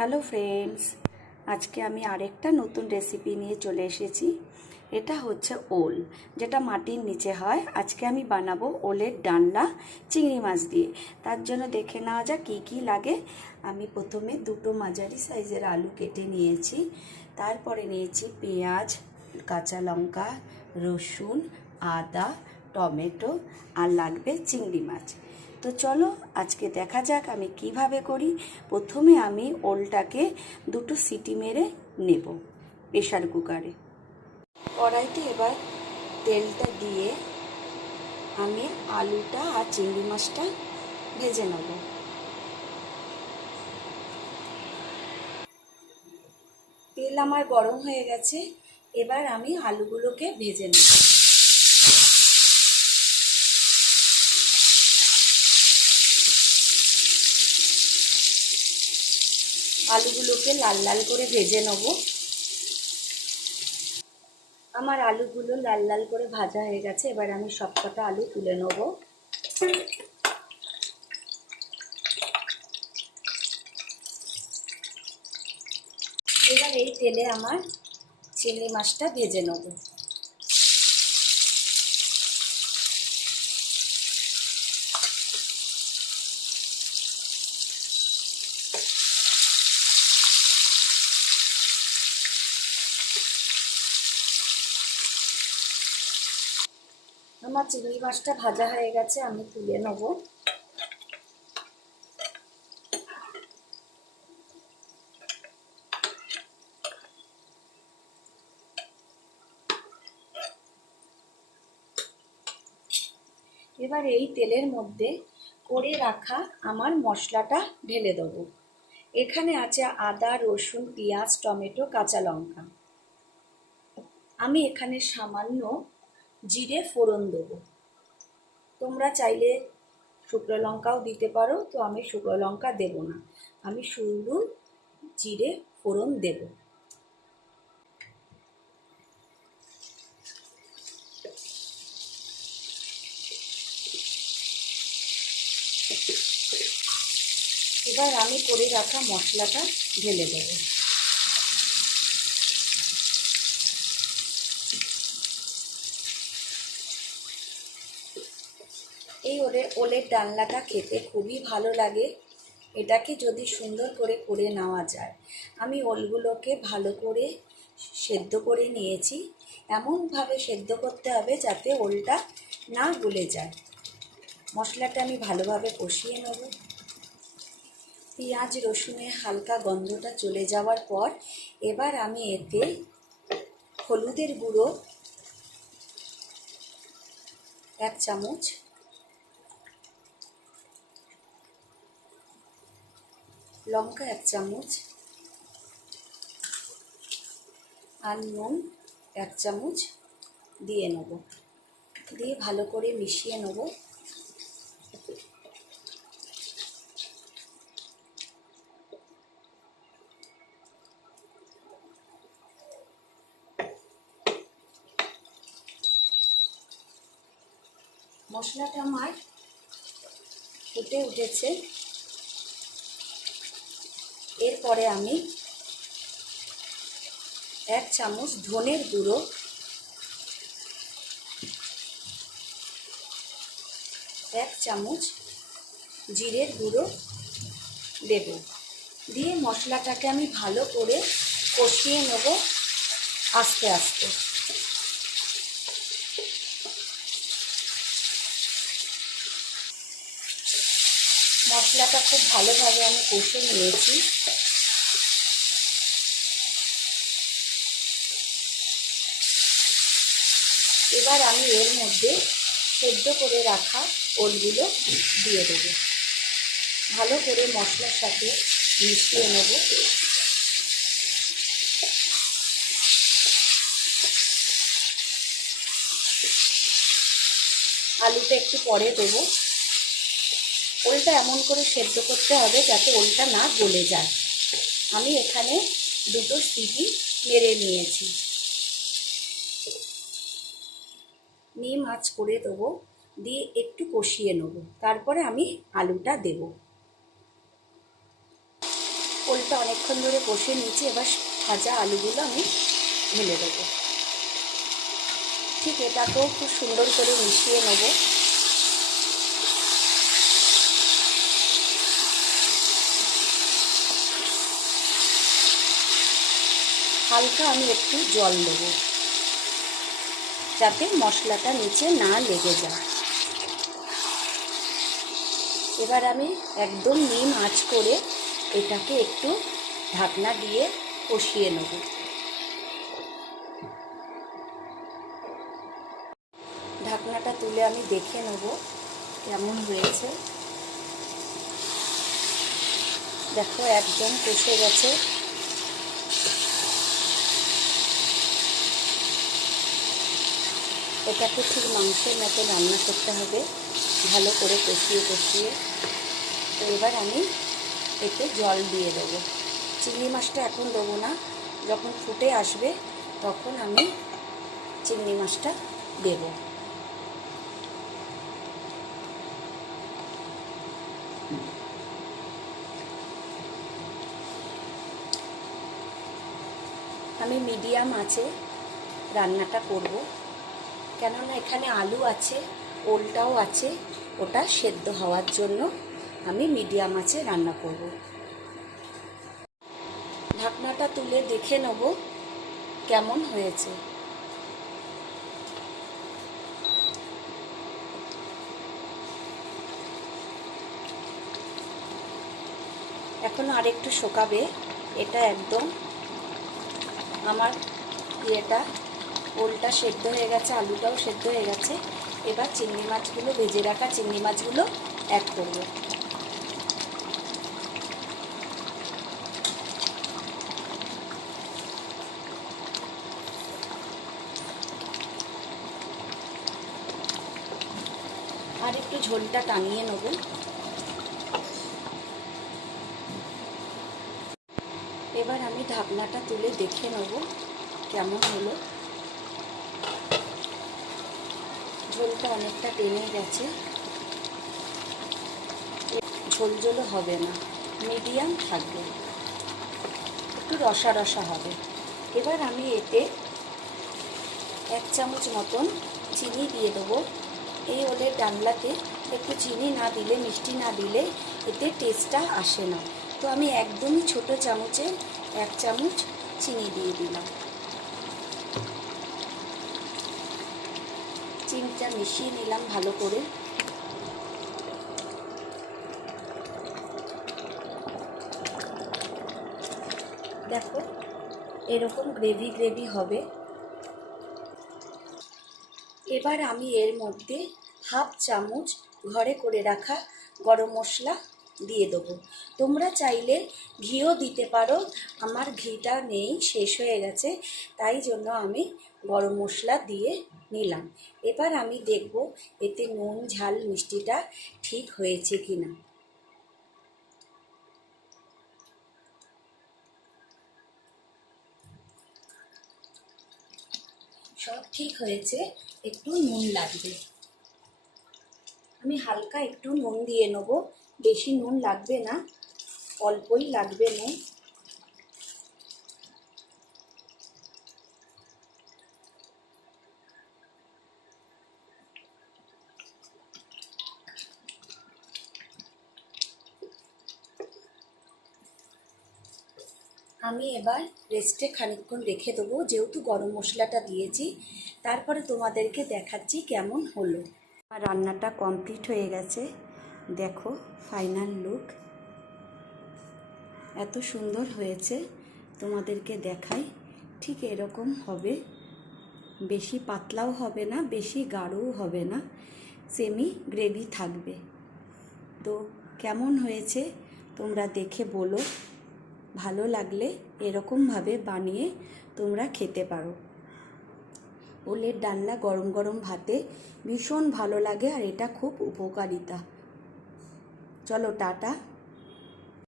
Hello friends, আজকে আমি আরেকটা নতুন রেসিপি নিয়ে চলে এসেছি। এটা হচ্ছে ওল, যেটা মাটির নিচে হয়। আজকে আমি বানাবো ওলের ডান্ডা চিংড়ি মাছ দিয়ে। তার জন্য দেখে নেওয়া যাক কী কী লাগে। আমি প্রথমে দুটো মাঝারি সাইজের আলু কেটে নিয়েছি। তারপরে নিয়েছি পেঁয়াজ, কাঁচা লঙ্কা, রসুন, আদা, টমেটো আর লাগবে চিংড়ি মাছ। তো চলো, আজকে দেখা যাক আমি কীভাবে করি। প্রথমে আমি ওলটাকে দুটো সিটি মেরে নেব প্রেশার কুকারে। কড়াইতে এবার তেলটা দিয়ে আমি আলুটা আর চিংড়ি মাছটা ভেজে নেব। তেল আমার গরম হয়ে গেছে, এবার আমি আলুগুলোকে ভেজে নেব। আলুগুলোকে লাল লাল করে ভেজে নেব। আমার আলুগুলো লাল লাল করে ভাজা হয়ে গেছে, এবার আমি সবকটা আলু তুলে নেব। এবার এই তেলে আমার চিংড়ি মাছটা ভেজে নেব। আমার চিংড়ি মাছটা ভাজা হয়ে গেছে, আমি তুলে নেব। এবার এই তেলের মধ্যে করে রাখা আমার মশলাটা ঢেলে দেবো। এখানে আছে আদা, রসুন, পেঁয়াজ, টমেটো, কাঁচা লঙ্কা। আমি এখানে সামান্য জিরে ফোড়ন দেবো। তোমরা চাইলে শুকনো লঙ্কাও দিতে পারো, তো আমি শুকনো লঙ্কা দেব না। আমি শুধু জিরে ফোড়ন দেব। এবার আমি করে রাখা মশলাটা ঢেলে দেবো। ওলের ওলের ডালনাটা খেতে খুবই ভালো লাগে। এটাকে যদি সুন্দর করে করে নেওয়া যায়। আমি ওলগুলোকে ভালো করে সেদ্ধ করে নিয়েছি। এমনভাবে সেদ্ধ করতে হবে যাতে ওলটা না গুলে যায়। মশলাটা আমি ভালোভাবে কষিয়ে নেব। পেঁয়াজ রসুনের হালকা গন্ধটা চলে যাওয়ার পর এবার আমি এতে হলুদের গুঁড়ো এক চামচ লঙ্কা এক চামচ, আর নুন এক চামচ দিয়ে নেব। দিয়ে ভালো করে মিশিয়ে নেব। মশলাটা আমার ফুটে উঠেছে। এরপরে আমি এক চামচ ধনের গুঁড়ো, এক চামচ জিরের গুঁড়ো দেব। দিয়ে মশলাটাকে আমি ভালো করে কষিয়ে নেব আস্তে আস্তে। মশলাটা খুব ভালোভাবে আমি কষে নিয়েছি। এবার আমি এর মধ্যে সেদ্ধ করে রাখা ওলগুলো দিয়ে দেব। ভালো করে মশলার সাথে মিশিয়ে নেব। আলুটা একটু পরে দেবো। ওলটা এমন করে সেদ্ধ করতে হবে যাতে ওলটা না গলে যায়। আমি এখানে দুটো সিটি মেরে নিয়েছি। নিয়ে মাছ করে দেবো, দিয়ে একটু কষিয়ে নেব। তারপরে আমি আলুটা দেব। ওলটা অনেকক্ষণ ধরে কষে নিয়েছি, এবার ভাজা আলুগুলো আমি ঢেলে দেবো। ঠিক এটাকেও খুব সুন্দর করে মিশিয়ে নেব। হালকা আমি একটু জল দেব। যাতে মশলাটা নিচে না লেগে যায়। এবার আমি একদম নিম আঁচ করে এটাকে একটু ঢাকনা দিয়ে কষিয়ে নেব। ঢাকনাটা তুলে আমি দেখে নেব কেমন হয়েছে। দেখো একদম কষে গেছে। এটাকে ঠিক মাংসের মতো রান্না করতে হবে, ভালো করে কষিয়ে কষিয়ে। তো এবার আমি এতে জল দিয়ে দেবো। চিংড়ি মাছটা এখন দেবো না, যখন ফুটে আসবে তখন আমি চিংড়ি মাছটা দেবো। আমি মিডিয়াম আছে রান্নাটা করব। কেননা এখানে আলু আছে, ওলটাও আছে, ওটা সেদ্ধ হওয়ার জন্য আমি মিডিয়াম আছে রান্না করব। ঢাকনাটা তুলে দেখে নেব কেমন হয়েছে। এখনও আরেকটু শোকাবে, এটা একদম আমার ইয়েটা ওলটা সেদ্ধ হয়ে গেছে, আলুটাও সেদ্ধ হয়ে গেছে। এবার চিংড়ি মাছগুলো, ভেজে রাখা চিংড়ি মাছগুলো অ্যাড করব। আর একটু ঝোলটা টানিয়ে নেব। এবার আমি ঢাকনাটা তুলে দেখে নেব কেমন হলো। ঝোলটা অনেকটা টেনে গেছে। ঝোল ঝোলও হবে না, মিডিয়াম থাকবে। একটু রসা রসা হবে। এবার আমি এতে এক চামচ মতন চিনি দিয়ে দেবো। এই ওদের ডালনাতে একটু চিনি না দিলে, মিষ্টি না দিলে এতে টেস্টটা আসে না। তো আমি একদমই ছোট চামচে এক চামচ চিনি দিয়ে দিলাম। চিনিটা মিশিয়ে নিলাম ভালো করে। দেখো, এরকম গ্রেভি গ্রেভি হবে। এবার আমি এর মধ্যে হাফ চামচ ঘরে করে রাখা গরম মশলা দিয়ে দেবো। তোমরা চাইলে ঘিও দিতে পারো, আমার ঘিটা নেই, শেষ হয়ে গেছে, তাই জন্য আমি গরম মশলা দিয়ে নিলাম। এবার আমি দেখব এতে নুন, ঝাল, মিষ্টিটা ঠিক হয়েছে কি না সব ঠিক হয়েছে, একটু নুন লাগবে। আমি হালকা একটু নুন দিয়ে নেব। বেশি নুন লাগবে না, অল্পই লাগবে নুন। আমি এবার রেস্টে খানিকক্ষণ রেখে দেবো, যেহেতু গরম মশলাটা দিয়েছি। তারপরে তোমাদেরকে দেখাচ্ছি কেমন হলো। আমার রান্নাটা কমপ্লিট হয়ে গেছে। দেখো ফাইনাল লুক এত সুন্দর হয়েছে। তোমাদেরকে দেখাই। ঠিক এরকম হবে। বেশি পাতলাও হবে না, বেশি গাঢ়ও হবে না। সেমি গ্রেভি থাকবে। তো কেমন হয়েছে তোমরা দেখে বলো। ভালো লাগলে এরকমভাবে বানিয়ে তোমরা খেতে পারো। ওলের ডালনা গরম গরম ভাতে ভীষণ ভালো লাগে আর এটা খুব উপকারিতা। চলো টাটা।